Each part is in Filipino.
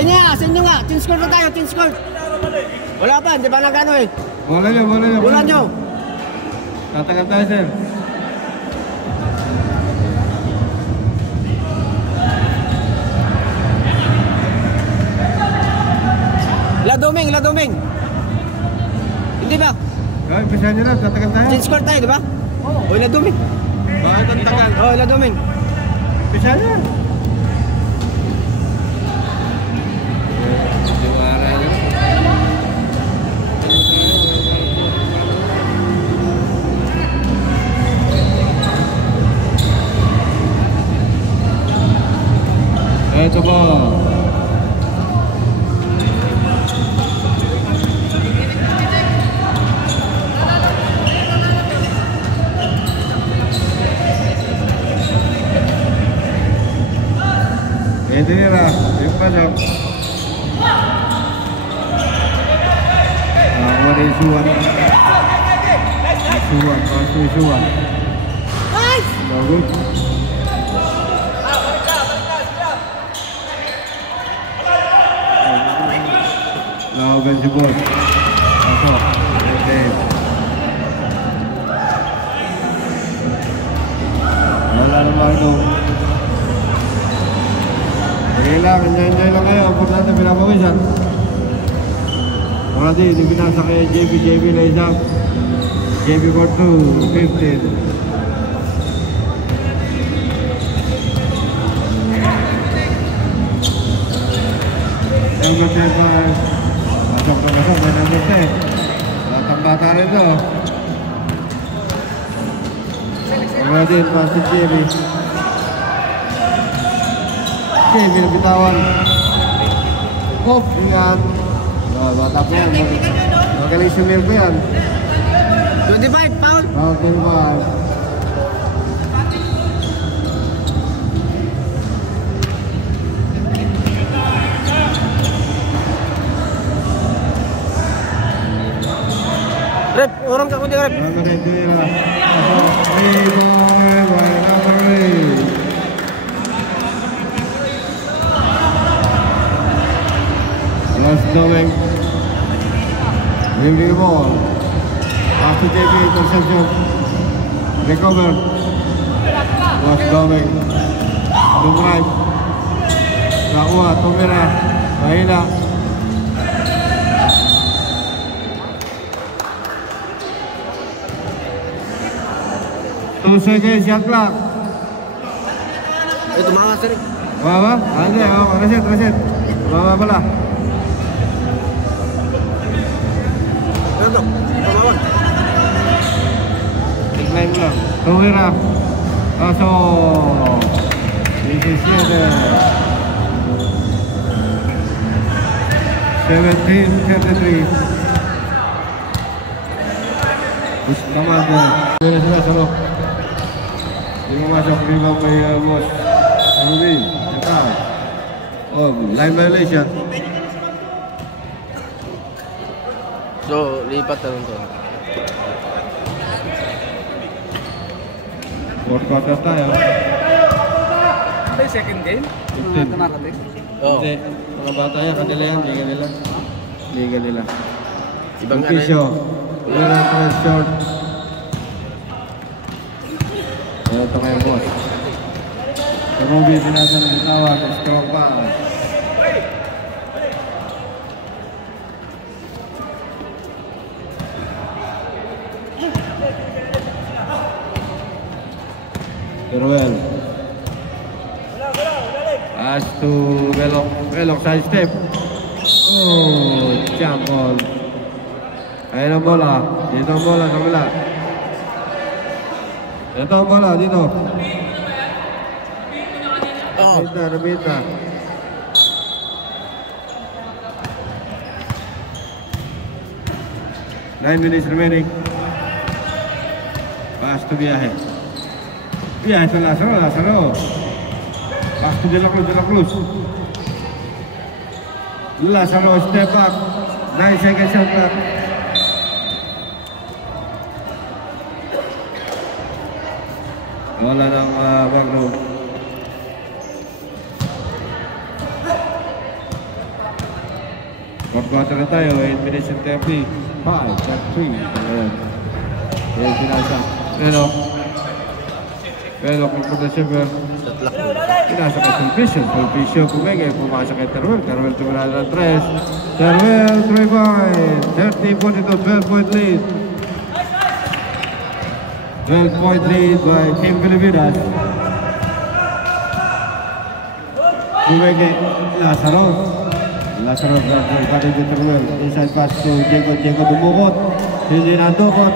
Sa inyo nga. Team score na tayo, team score. Wala pa, di ba nagano eh? Bola nyo. Bola nyo. Tatagal tayo, sir. La Doming. Hindi ba? Pisahan nyo na, tatagal tayo. Team score tayo, di ba? Oo. La Doming. Bakit ang tagal? La Doming. Pisahan nyo. Ito po. Ito nila, yung pasok. Wala isuan. Isuan. Nice! Bagus. Now Benjibon. Pasok. Okay. Wala naman ito. Sige lang, enjoy lang kayo. Huwag natin pinapawisan. Already, hindi binasa kay JB Laysap. JB for 2, 15. Number 10. Pasok na pasok, may number 10. Lahat ang bata rin ito. Already, pasok JB. Okay, binabitawan. Off, yan. Bata po yan. Magaling si Mel po yan. 25, foul. Foul 25. Rep, orang tak boleh rep. Last going. Bring the ball. After JB interception. Recover. Last going. Dumray. Nakuha. Tumira. Mahina. Seconds shot clock. Itu mawas sir. Bawa? Ada, reset. Bawa pala. Ito, mawas. Tignan lang. Tumira. Kaso 17-33. Push naman na. Pwede sila sa loob. Hindi mo masok rebound kay boss. Ano din? Ito. Oh, line violation. So, lipat na rin ito. Fourth quarter tayo. Ito yung second game? 15. Oo. Hindi. Mga bata yan, kanila yan. Liga nila. Ibang ano Pisyo. Wala press short. Ito kayo boss. Si Ruby, binasa ng bitawag. Strong pa. Teruel. Pass to Belok side step. Oh, jump ball. Ayan ang bola. Dito ang bola, kabila. Ito ang bola, dito. Nabita. 9 minutes remaining. Pass to Viaje. Viaje sa Lazaro. Pass to De La Cruz. Lazaro step up. 9 seconds shot clock. Wala ng backroom. Mag-quarter na tayo, 8 minutes and 30. 5-3. Ayan, pinasa. Pero kung punta siya ba, pinasa ka Sulpicio. Sulpicio kumenge, pumasok kay Teruel. Teruel tumulala ng 3. Teruel, 3 point. 30-42, 12-point lead. 12-point lead by Team Pilipinas. Kumenge, Lazaro. Lazaro, pati di Teruel. Inside pass to Diego. Diego dumukot. Hindi nandukot.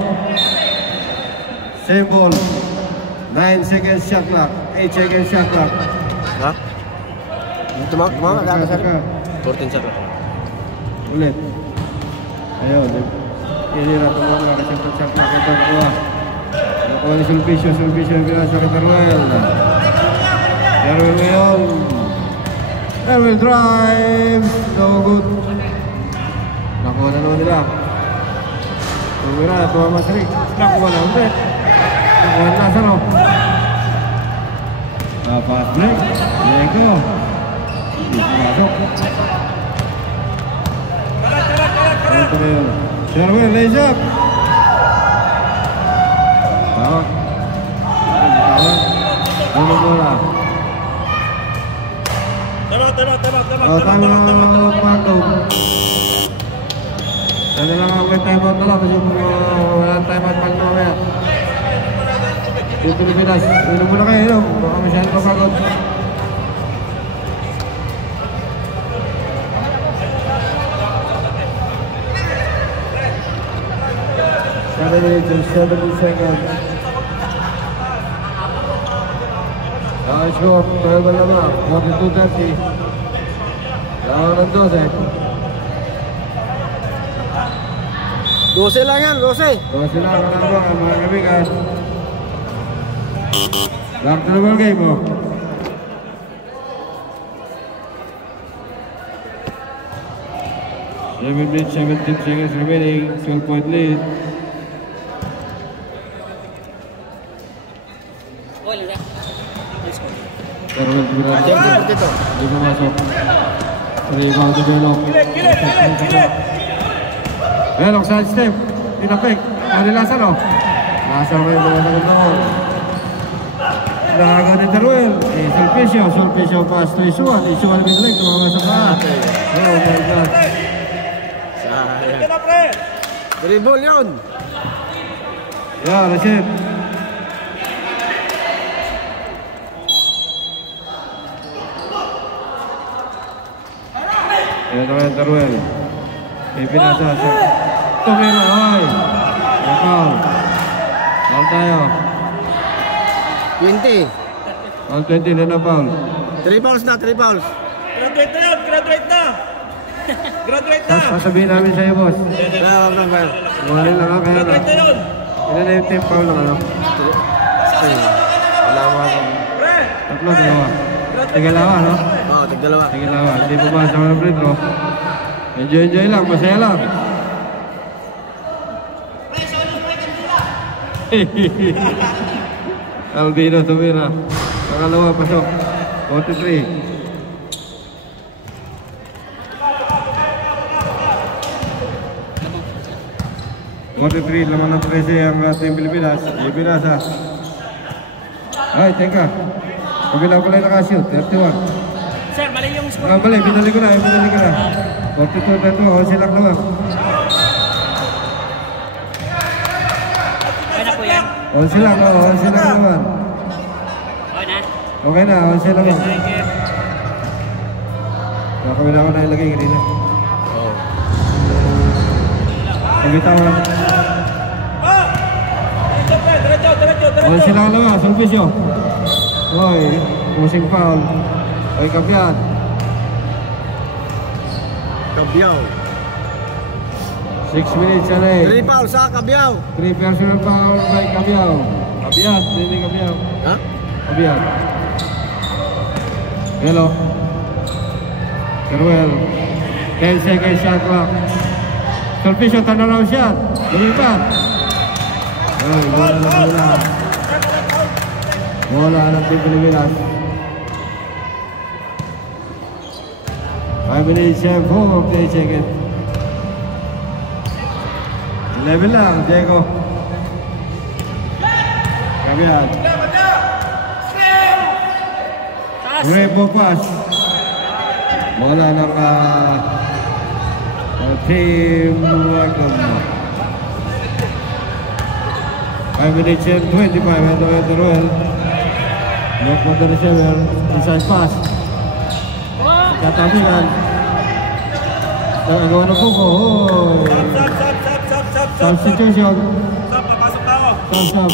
Same ball. 9 seconds shot clock. 8 seconds shot clock. Ha? Tumawag ka sa 14 shot. Ulit. Ayun. Hindi na tumawag kasi shot clock. Ito nakuha. Nakuha ni Sulpicio. Sulpicio yung pinasa kay Teruel. Teruel ngayon. Teruel drive. No good. Nakuha na naman nila. Tumira na tuwa Masrik. Nakuha na ulit. Nakuha na Lazaro. Fast break. Diego. Masuk. Ito na yun. Teruel, lays up. Tawag. Tulog bola. Tama. Pagod. Dali lang ako may time out na lang kasi walang time out pag mamaya. Dito Pilipinas, ulo muna kayo inom, baka masyadong mapagod. Seven seconds. Score, 12 na lang, 42-30. Lawan ng 12. 12 lang yan, 12. 12 lang, mga kaibigan. Back to the ball game, oh. Seven minutes, 17 seconds remaining, 12-point lead. Teruel tumira dito. Hindi pumasok. Rebound to Belok. Belok side step. Tinapik. Ano Lazaro? Lazaro kayo mga nagandang. Nakaga ni Teruel. Sulpicio pass to Isuan. Isuan biglang tumama sa pass. Oh my God. Sayang. Dribble yun. Yeah, Rashid. Ayan naman yung Teruel. Ipinasa sa tumira. Ay! Foul. Foul tayo. 20. Foul 20 na na foul. 3 fouls na, 3 fouls. Graduate na yun! Graduate na! Graduate na! Sasabihin namin sa'yo, boss. Kaya. Kumarin lang kaya na. Graduate na yun! Ilan na yung team foul lang, ano? Wala mo ako. Pre! Tatlo, dalawa. Tigalawa, no? Oo, tigdalawa. Tigalawa. Hindi pumasok ng free throw. Enjoy lang, masaya lang. Albino tumira. Pangalawa, pasok. 43. Laman ng 13 ang Team Pilipinas. Pilipinas, ha? Ay, teka. Kabilang pala yung nakashoot. 31. Sir, mali yung score. Mali, binali ko na. 42-32. 11 lang naman. Kaya na po yan. 11 lang, 11 lang naman. Okay na? Okay na, 11 lang. Thank you. Kabila ko na ilagay kanina. Oo. Pagitawan. Diretso. 11 lang naman, Sulpicio. Hoy, pusing foul. Hoy, Kapiat. Kabyaw. 6 minutes na eh. 3 fouls sa Kabyaw. 3 personal foul by Kapiat. Kapiat, hindi Kapiat. Ha? Kapiat. Hello. Teruel. 10 seconds shot clock. Sulpicio, turnaround shot. Lumipat. Ay, bola ng Team Pilipinas. 5 minutes and 4 seconds. Level lang, Diego. Kabihan. Rebo pass. Wala ng team welcome. 5 minutes and 25 at the Royal. Look for the receiver. Inside pass. Katabihan. Nagawa ng Kuko. Substitution. Stop, papasok na ako. Stop.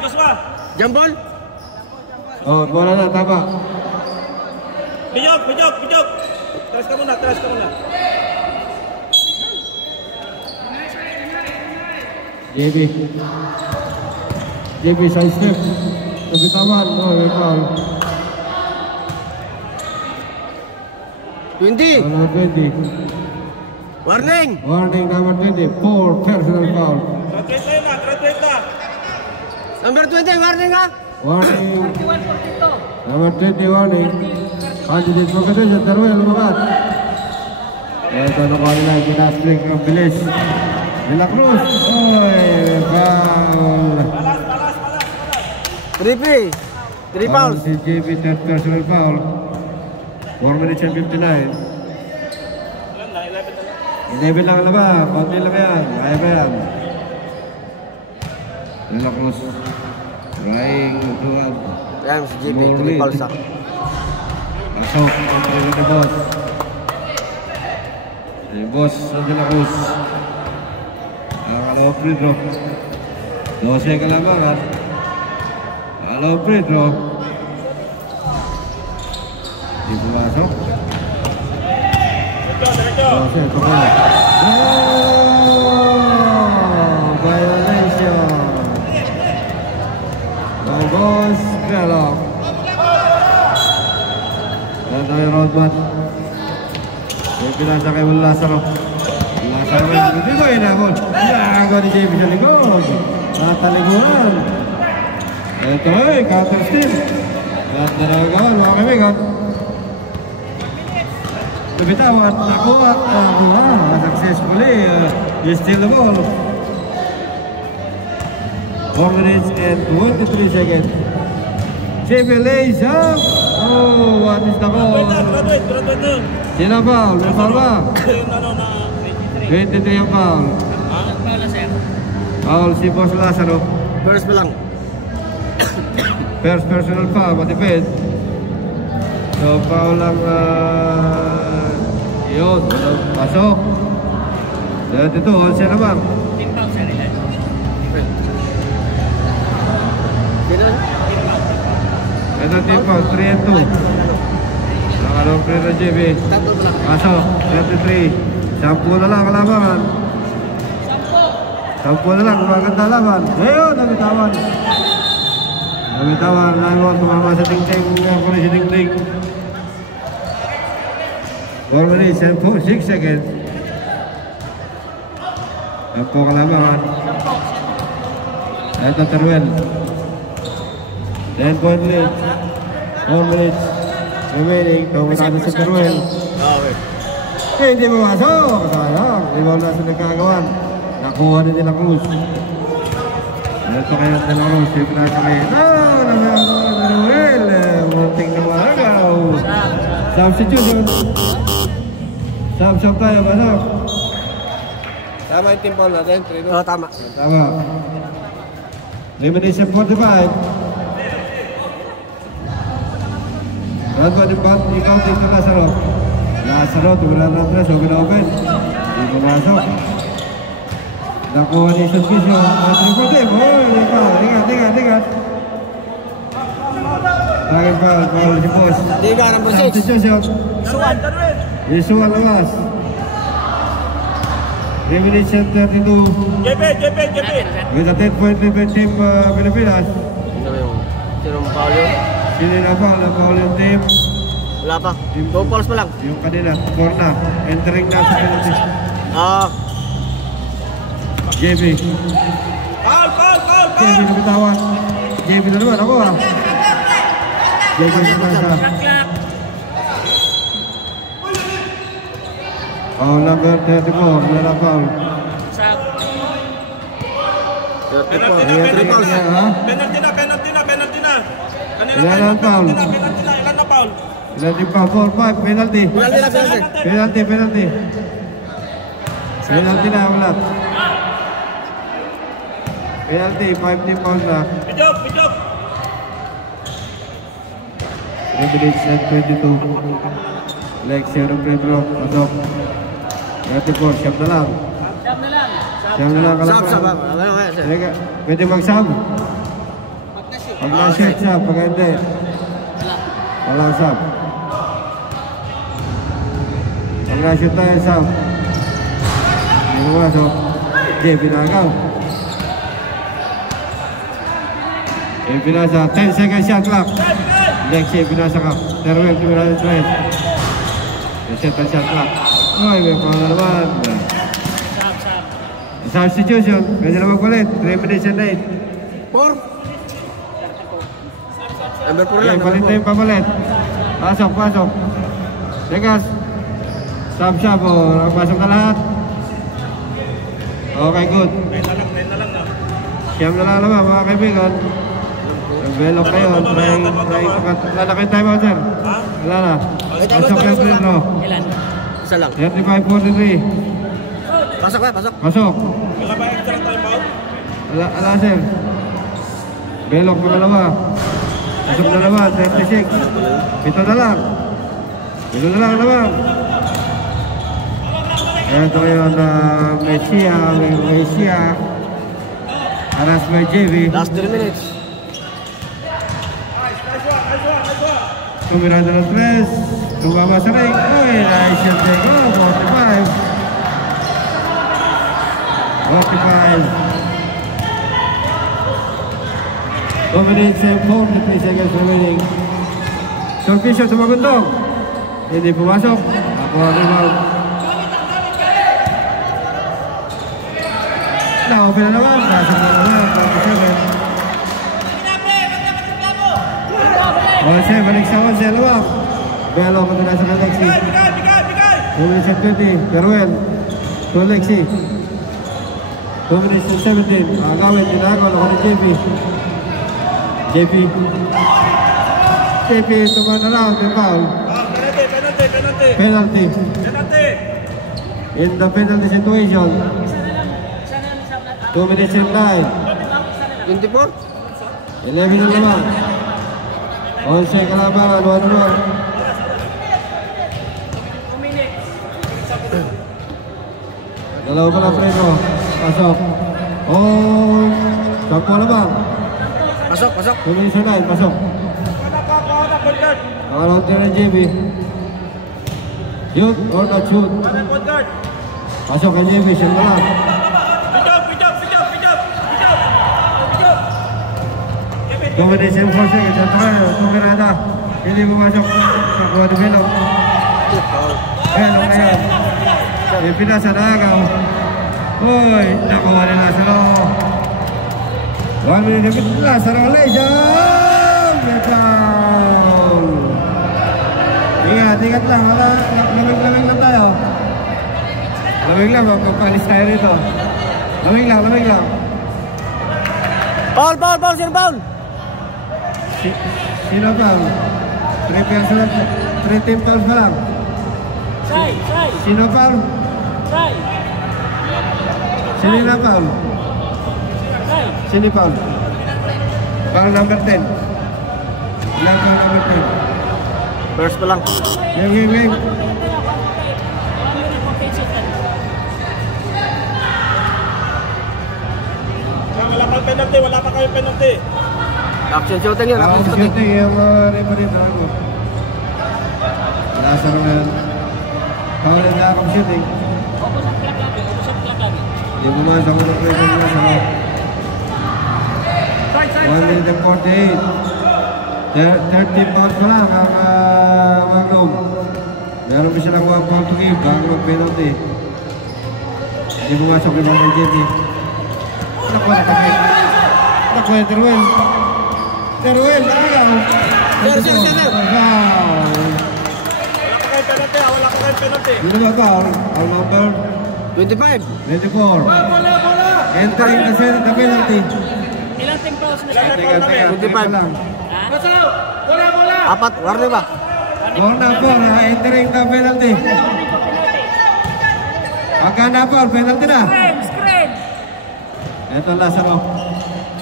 Joshua. Jambol. Oh, bola na, tama. Pijok. Taras ka muna. JB side step. Nabitawan. Oh, may foul. 20. Number 20. Warning. Warning number 20. 4 personal foul. Graduate na. Number 20, warning ha. Warning. Number 20 warning. Candidate mo kasi sa Teruel, lumakat. Ito na ko nila, pinasbring ang bilis. De La Cruz. Oy, foul. Balas. 3 fouls. Si JB, third personal foul. 4 minutes and 59. 11 lang naman, konti lang yan. Kaya ba yan? De La Cruz. Trying to have Yan si JB, 3 fouls ha. pasok ang training ni boss. Si boss De La Cruz. Ang free throw. 12 ka lamang ha. Free throw. Di pumasok. Diretso. 12, ito ko na. Violation. Boss Galop. Ito yung roadman. Yung pinasa kay Lazaro. Hindi ko inabot. Iago ni JB sa likod. Nataliguan. Ito ay counter steal. At nalagawan mga kamigan. Nabitawan. Nakuha. Successfully. You steal the ball. 4 minutes and 23 seconds. JB lays up. Oh, what is the ball? Graduate na. Sino foul? May foul ba? Yung na 23 yung foul. Foul si Boss Lazaro. First pa lang. First personal foul, matipid. So, foul lang yun. Pasok. 32, all siya naman. Ito team foul, 3 and 2. Nakalong free na JB. Pasok, 33. 10 na lang kalabangan. 10 na lang, maganda laban. Ayun, nabitawan. Nabitawan, tumama sa ting-ting. Kuri si ting-ting. 4 minutes and 6 seconds. 10 kalabangan. Ito Teruel. 10 point lead. 4 minutes remaining. Tumitado si Teruel. Hindi mamasok. Sayang. Ibaw na sa nagkagawan. Nakuha ni De La Cruz. Ito kayo De La Cruz. Yung pinasakay. Namayang Teruel. Munting na maragaw. Substitution. Sub tayo. Masok. Tama yung team ball natin. Oo, tama. Tama. Limitation 45. Ranto di bat, ikaw dito Lazaro. Lazaro, tumula ng tres, open open. Hindi pumasok. Nakuha ni Sulpicio. Triple team. Oh, hindi pa. Tingat. Tagay foul si Boss. Liga, number 6. Substitution. Isuan lalas. 3 minutes and 32. JP. With a 10-point lead team Pilipinas. Sinong foul yun? Sino na foul yung team? Wala pa. 2 fouls pa lang. Yung kanina, corner. Entering na sa penalty. JB. Foul. JB na bitawan. JB na naman, ako ha. JB na naman siya. Foul number 34, wala na foul. Sab. 34. Penalty na, Ha? penalty na. Kanina Ilan tayo ang foul? penalty na, ilan na foul? Ilan din pa? 4-5, penalty. Penalty. Penalty na, ulat. Penalty, 5 team foul na. Pidjok. 3 minutes and 22. Like 0 free throw, pasok. 34, siyam na lang. Siyam na lang Sab. kalaban. Ano kaya sir? Teka, pwede mag-sub? Pag na-shot sub, pag hindi. Walang sub. Pag na-shoot tayo sub. Hindi mo masok. Jay, pinagaw. Jay, pinasa. 10 seconds shot clock. Next, Jay, pinasa ka. Terwell, tumira ng stress. Reset ang shot clock. Uy, may pangalaman. Substitution, pwede na magpalit. 3 minutes and 8. 4. Number 4 Okay, lang. palit na yung papalit. Pasok. Tegas. Sub o. Nakapasok na lahat. Okay, good. Ngayon na lang na. Siyam na lang naman, mga kaibigan. Nag-velok kayo. Lalaki time out, sir. Ha? Wala na. Pasok yung free throw. Isa lang. 35-43. Pasok. Pasok. Wala ba extra time out? Ala, sir. Velok pangalawa. Pasok na naman, 36. Pito na lang naman. Ito ngayon na Messia. Aras by JV. Last 3 minutes. Nice one. Tumira na ng stress. Tumama sa ring. Uy, nice shot take. 45. 2 minutes and 43 seconds remaining. Sulpicio tumagundong. Hindi pumasok. Ako ang rebound. Na-open na naman. Nasa na naman. 47. Jose, balik sa Jose. Luwak. Belo ko na sa Lexi. Bigay! 2 minutes and 20. Peruel. To Lexi. 2 minutes and 17. Agawin. Tinagaw. Ako ni JP, tuman na lang, may foul. Penalty. In the penalty situation. 2 minutes and 9. 24. 11 na naman. 11 kalabangan, 1-1. Dalawa pa lang preno. Pasok. Oh, 10 naman. Pasok. 2 minutes and 9, pasok. Around there na JB. Shoot or not shoot? Pasok kay JB, siya na lang. Pidjok! 2 minutes and 4 seconds. At tumirada. Hindi pumasok. Nakuha ni Belok. Belok na yan. Yung pinasa na agaw. Uy, nakuha ni Lazaro. 1 minute and 15. Lazaro Leisure. Get down. Ingat lang. Lamig lang tayo. Lamig lang. Magpapalis tayo rito. Lamig lang. Paul, sino Paul? Sino foul? 3 piyasa lang. 3 team fouls pa lang. Try. Sino foul? Try. Sino na foul? Sino foul? Foul number 10. Ilan foul number 10? First pa lang. Game. Wala pa kayo penalty. Action shooting yun. Shooting yung referee Drago. Lazaro na yun. Foul na akong shooting. Hindi pumasok ko na play ko muna sa loob. 1 minute and 48. 13 pounds pa lang ang Magnum. Meron pa silang 1 pound to give bago mag-penalty. Hindi pumasok yung mga JP. Nakuha na kami. Nakuha yung Teruel, nakagaw. Sir. Wow. Wala pa kayo penalty. penalty. Dito ba foul? Foul number 25. 24. Entering the penalty. Ilang team fouls na Teka, siya? teka, 25. teka lang. Apat, warna ba? Corner 4, entering the penalty. Pagka na foul, penalty na. Screen! Ito Lazaro.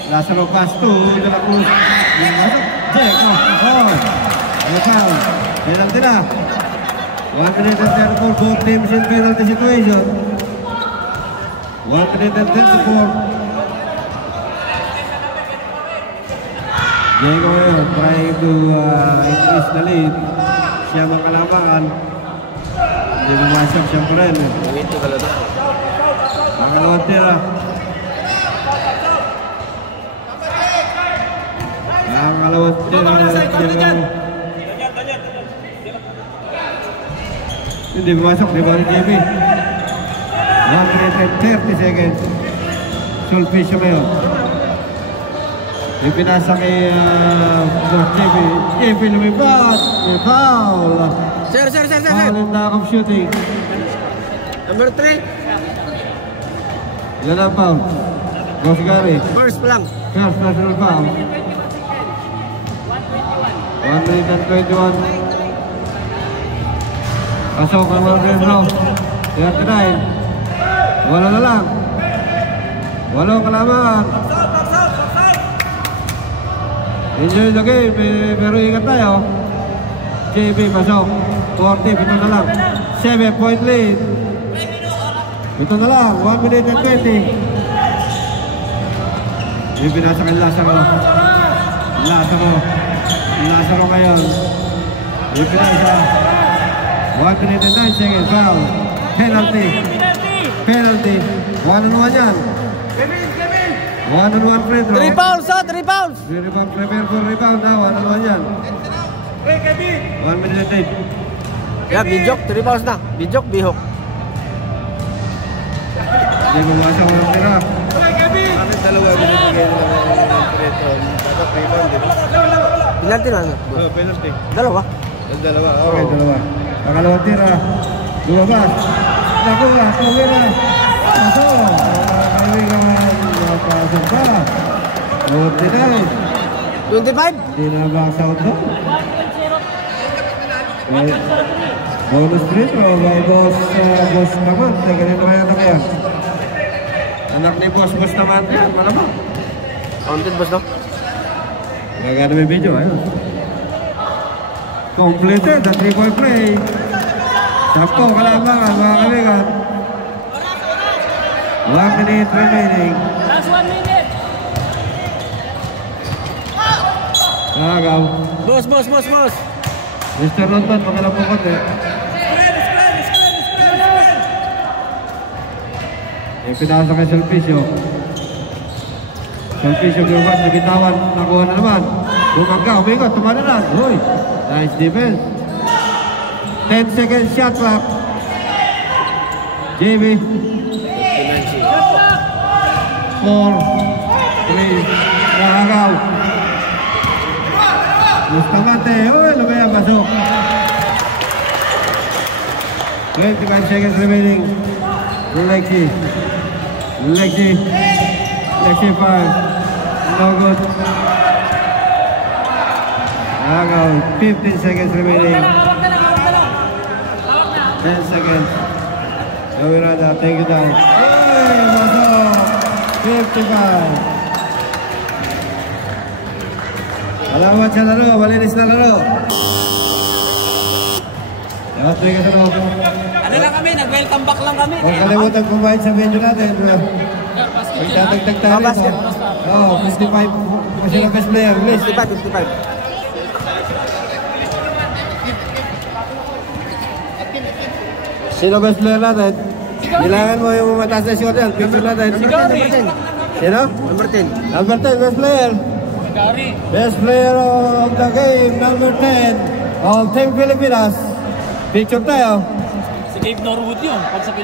Lazaro pass to De La Cruz. Check. Oh. Ano foul? Penalty na. 1 minute and 10 for both teams in penalty situation. 1 minute and 10 for Diego ngayon trying to increase the lead. Siya makalabangan. Hindi bumasok siya pa rin. Ito ka lang. Nakalawang tira. Nakalawang tira. Hindi bumasok, di ba rin JB? 1 minute and 30 seconds. Sulpicio ngayon. Ipinasa kay JB. JB lumipat. May foul. Sir. Foul in lack of shooting. Number 3. Yan ang foul. Boss Gary. First pa lang. First personal foul. 1 minute and 21. Pasok ang mga Red House. 39. Wala na lang. 8 kalamangan. Enjoy the game, pero ingat tayo. JB, pasok. 40, ito na lang. 7-point lead. Ito na lang, 1 minute and 20. Yung pinasa kay Lazaro. Lazaro ngayon. Yung pinasa. 1 minute and 9 seconds. Foul. Penalty. 1-on-1 yan. 1-on-1 free throw. 3 fouls, 3 fouls. Rebound, prepare for rebound na. 1-on-1 yan. 1 minute and 8. Yeah, Bijok, 3 fouls na. Bijok, Bihok. Hindi mawasa ko ng tira. Dalawa binibigay nila ng free throw. Dapat rebound, di ba? Penalty na. Penalty. Dalawa. Dalawa. Okay, dalawa. Pangalawang tira. Lumabas. Nakuha. Tumira. Pasok. Kaibigan. Napasok pa. 49. 25. Hindi na box out doon. 1.0. Bonus free throw by Boss naman. Ganito kaya na kaya. Anak ni Boss naman yan. Malamang. Counted, boss, no? Gagana may video. Ayun. Completed the 3-point play. Sakto kalabangan mga kaibigan. 1 minute remaining. Last 1 minute. Nagaw. Boss. Mr. Ronton, magalang po konti. Pinasa kay Sulpicio. Sulpicio Gilbert, nabitawan. Nakuha na naman. Bumangga, umingot, tumananan. Uy, nice defense. 10 seconds shot clock. JB. 4, 3, nakagaw. Bustamante, uy, lumayan, pasok. 25 seconds remaining. Lexi 5. No good. Nakagaw. 15 seconds remaining. 10 seconds. Gawirada, take it down. Hey, pasok. 55. Salamat sa laro, malinis na laro. Dapat may kasano. Ano lang kami, nag-welcome back lang kami. Kung kalimutan kumain sa video natin, magtatagtag tayo rito. Oo, 55. Kasi na best player, please. 55. Sino best player natin? Kailangan mo yung mataas na score yan. Picture natin. Sino? Number 10. Number 10, best player. Best player of the game, number 10 of Team Pilipinas. Picture tayo. Si Dave Norwood yun. Pag sa